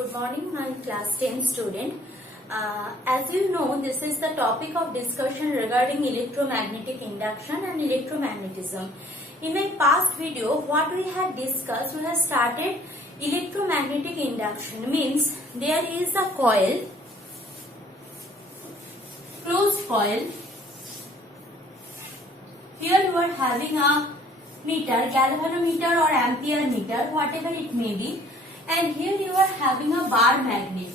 Good morning, my class 10 student. As you know, this is the topic of discussion regarding electromagnetic induction and electromagnetism. In my past video, what we had discussed, we have started electromagnetic induction. Means there is a coil, closed coil. Here you are having a meter, galvanometer or ampere meter, whatever it may be. And here you are having a bar magnet.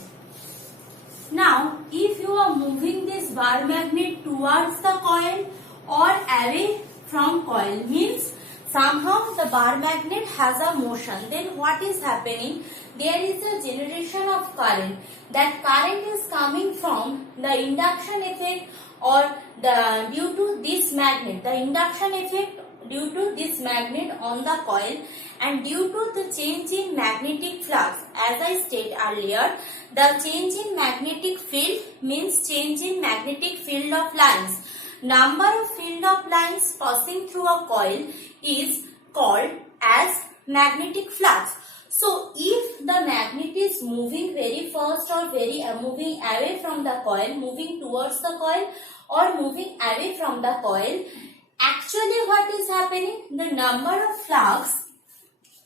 Now, if you are moving this bar magnet towards the coil or away from coil, means somehow the bar magnet has a motion. Then what is happening? There is a generation of current. That current is coming from the induction effect or due to this magnet. The induction effect due to this magnet on the coil and due to the change in magnetic flux. As I stated earlier, the change in magnetic field means change in magnetic field of lines. Number of field of lines passing through a coil is called as magnetic flux. So, if the magnet is moving very fast or moving away from the coil, moving towards the coil or moving away from the coil, actually what is happening? The number of flux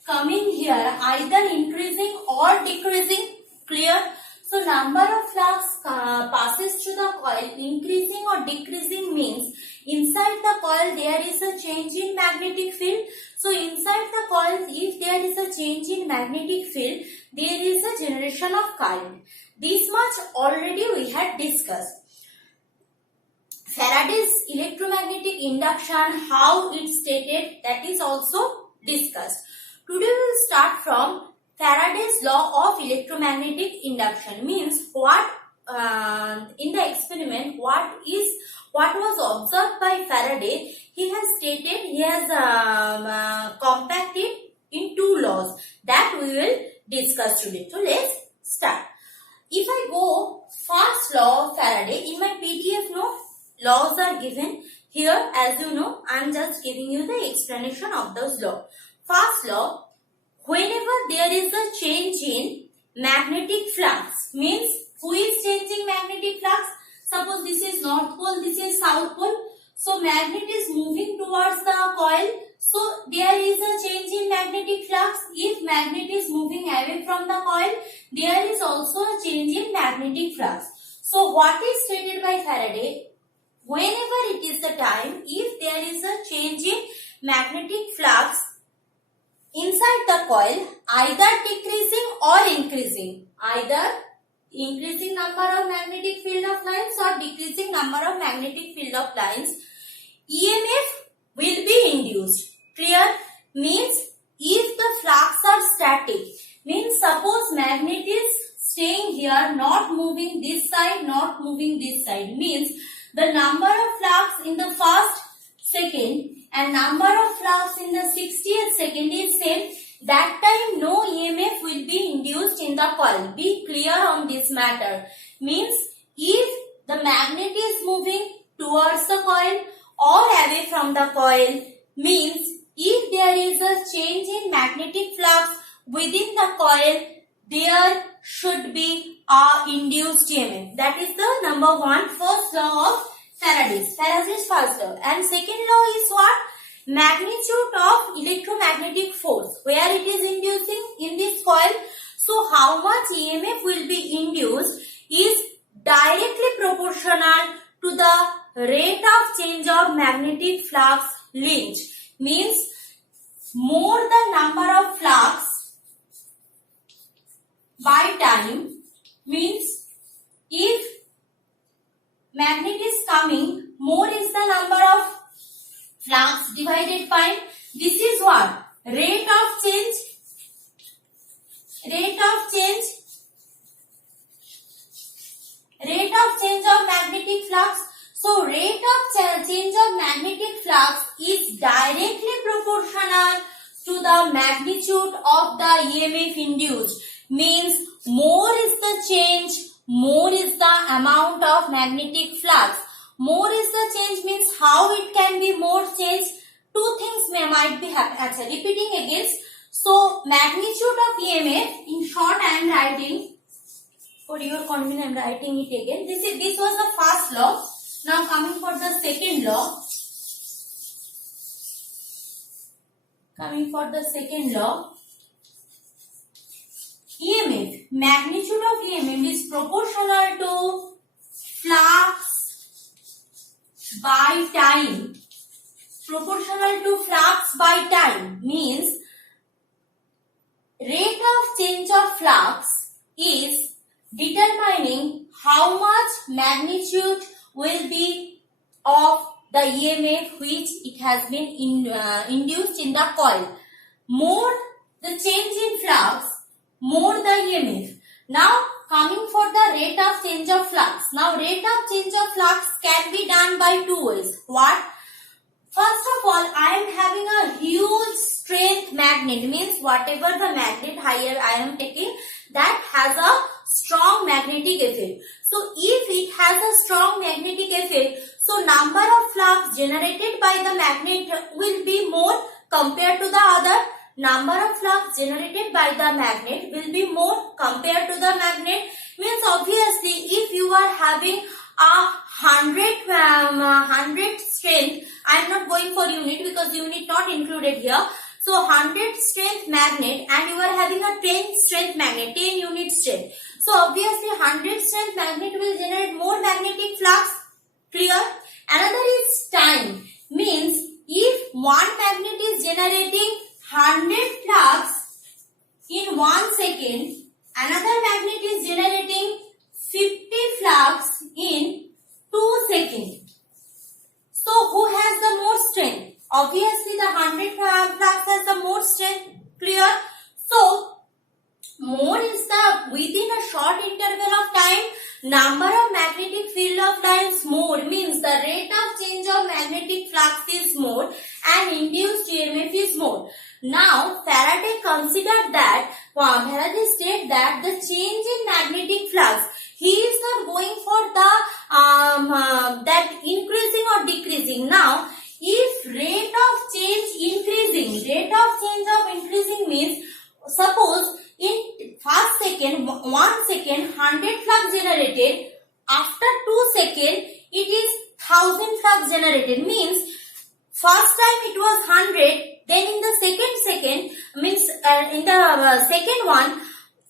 coming here either increasing or decreasing. Clear? So, number of flux passes through the coil increasing or decreasing means inside the coil there is a change in magnetic field. So, inside the coil if there is a change in magnetic field, there is a generation of current. This much already we had discussed. Faraday's electromagnetic induction, how it stated, that is also discussed. Today we will start from Faraday's law of electromagnetic induction. Means what in the experiment, what was observed by Faraday, he has stated, he has compacted in two laws that we will discuss today. So let's start. If I go first law of Faraday, in my PDF note, laws are given here. As you know, I am just giving you the explanation of those laws. First law, whenever there is a change in magnetic flux, means who is changing magnetic flux? Suppose this is north pole, this is south pole. So magnet is moving towards the coil. So there is a change in magnetic flux. If magnet is moving away from the coil, there is also a change in magnetic flux. So what is stated by Faraday? Whenever it is the time, if there is a change in magnetic flux inside the coil, either decreasing or increasing, either increasing number of magnetic field of lines or decreasing number of magnetic field of lines, EMF will be induced. Clear? Means if the flux are static, means suppose magnet is staying here, not moving this side, not moving this side, means the number of flux in the first second and number of flux in the 60th second is same. That time no EMF will be induced in the coil. Be clear on this matter. Means if the magnet is moving towards the coil or away from the coil, means if there is a change in magnetic flux within the coil, there should be a induced EMF. That is the number one, first law of Faraday's first law. And second law is what? Magnitude of electromagnetic force, where it is inducing in this coil. So how much EMF will be induced is directly proportional to the rate of change of magnetic flux linked. Means more the number of flux by time, means if magnet is coming, more is the number of flux divided by, this is what? Rate of change of magnetic flux. So rate of change of magnetic flux is directly proportional to the magnitude of the EMF induced. Means more is the change, more is the amount of magnetic flux. More is the change means how it can be more change. Two things might be happening. Repeating again. So magnitude of EMF, in short I am writing, for your convenience I am writing it again. This was the first law. Now coming for the second law. EMF, magnitude of EMF is proportional to flux by time. Proportional to flux by time means rate of change of flux is determining how much magnitude will be of the EMF which it has been induced in the coil. More the change in flux, more the EMF. Now coming for the rate of change of flux. Now rate of change of flux can be done by two ways. What? First of all, I am having a huge strength magnet, means whatever the magnet higher I am taking, that has a strong magnetic effect. So if it has a strong magnetic effect, so number of flux generated by the magnet will be more compared to the other. Number of flux generated by the magnet will be more compared to the magnet. Means obviously if you are having a 100 strength, I am not going for unit because unit not included here. So 100 strength magnet and you are having a 10 strength magnet, 10 unit strength. So obviously 100 strength magnet will generate more magnetic flux. Clear? Another is time. Means if one magnet is generating 100 flux in 1 second, another magnet is generating 50 flux in 2 seconds. So who has the more strength? Obviously the 100 flux has the more strength. Clear? So more is the within a short interval of time, number of magnetic field of lines more, means the rate of change of magnetic flux is more and induced EMF is more. Now Faraday considered that, Faraday stated that the change in magnetic flux, he is not going for the that increasing or decreasing. Now if rate of change increasing means, suppose in first second, 1 second 100 flux generated, after 2 seconds it is 1000 flux generated. Means first time it was 100, then in the second means in the second one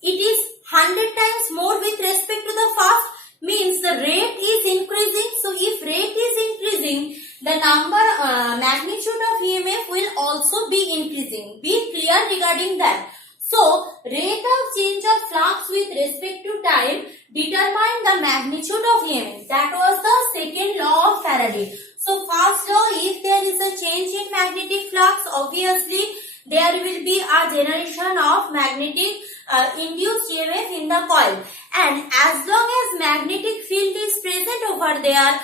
it is 100 times more with respect to the first, means the rate is increasing. So if rate is increasing, the magnitude of EMF will also be increasing. Be clear regarding that. So rate of change of flux with respect to time determine the magnitude of EMF. That was the second law of Faraday. So first law, if there is a change in magnetic flux, obviously there will be a generation of magnetic induced EMF in the coil. And as long as magnetic field is present over there,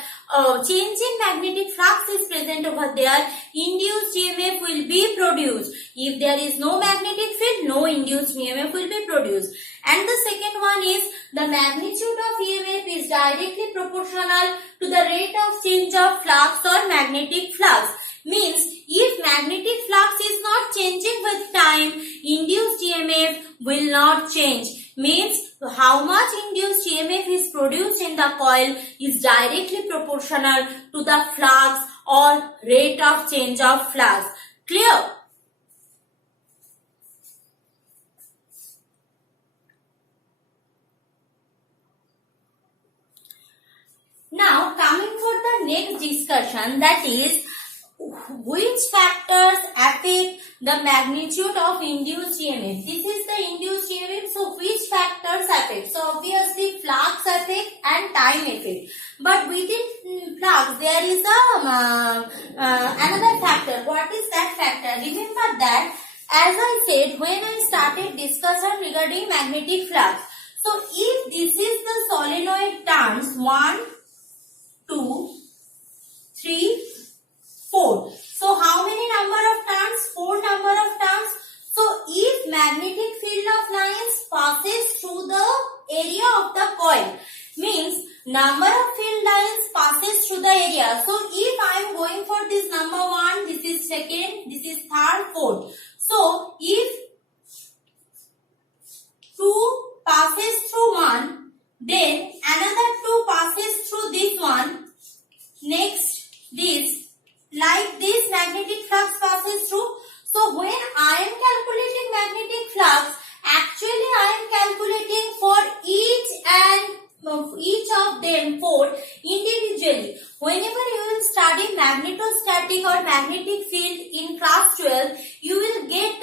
change in magnetic flux is present over there, induced EMF will be produced. If there is no magnetic field, no induced EMF will be produced. And the second one is the magnitude of EMF is directly proportional to the rate of change of flux or magnetic flux. Means if magnetic flux is not changing with time, induced EMF will not change. Means how much induced EMF is produced in the coil is directly proportional to the flux or rate of change of flux. Clear? Now coming for the next discussion, that is which factors affect the magnitude of induced EMF. This is the induced EMF. So which factors affect? So obviously flux effect and time effect. But within flux there is another factor. What is that factor? Remember that as I said when I started discussion regarding magnetic flux. So if this is the solenoid turns 1, 2, 3, 4. So how many number of turns? 4 number of turns. So if magnetic field of lines passes through the area of the coil, means number of field lines passes through the area. So if I am going for this number 1, this is second, this is third, fourth. So if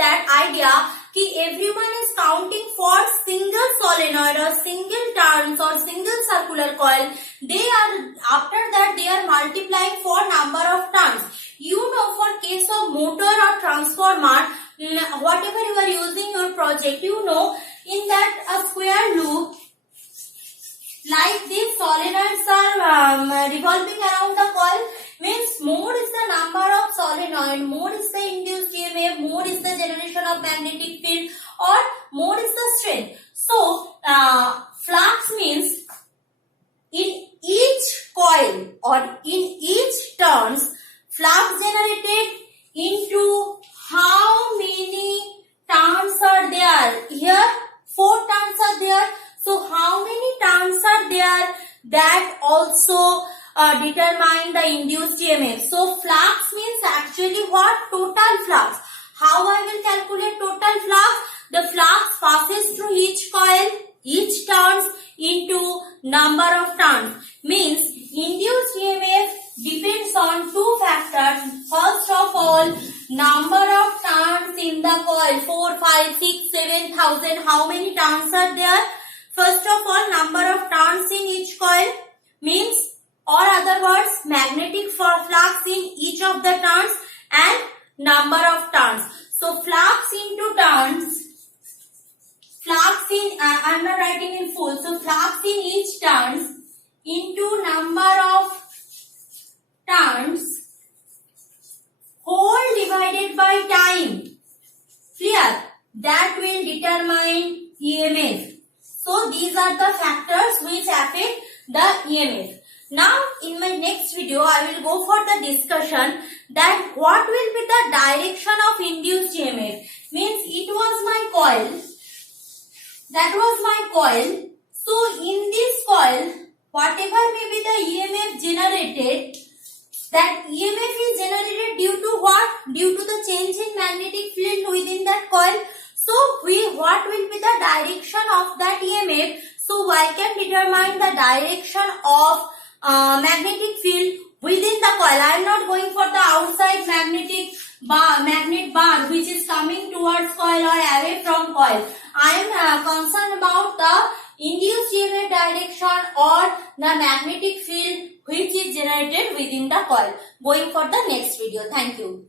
that idea कि everyone is counting for single solenoid or single turns or single circular coil. They are after that they are multiplying for number of turns. You know, for case of motor or transformer, whatever you are using your project, you know, in that a square loop like these solenoids are revolving around the coil, means more is the number of solenoid, more is the induced EMF, more is the generation of magnetic field, or more is the strength. So flux means in each coil or in each turns, flux generated into how many turns are there. Here 4 turns are there. So how many turns are there, that also determine the induced EMF. So flux means actually what? Total flux. How I will calculate total flux? The flux passes through each coil, each turns into number of turns. Means induced EMF depends on 2 factors. First of all, number of turns in the coil, 4, 5, 6, 7,000. How many turns are there? First of all, number of turns in each coil, means, or other words, magnetic flux in each of the turns and number of turns. So flux into turns, flux in, I am not writing in full, so flux in each turns into number of turns whole divided by time. Clear? That will determine EMF. So these are the factors which affect the EMF. Now in my next video I will go for the discussion that what will be the direction of induced EMF. Means it was my coil. That was my coil. So in this coil, whatever may be the EMF generated, that EMF is generated due to what? Due to the change in magnetic field within that coil. So what will be the direction of that EMF? So I can determine the direction of magnetic field within the coil. I am not going for the outside magnet bar which is coming towards coil or away from coil. I am concerned about the induced EMF direction or the magnetic field which is generated within the coil. Going for the next video. Thank you.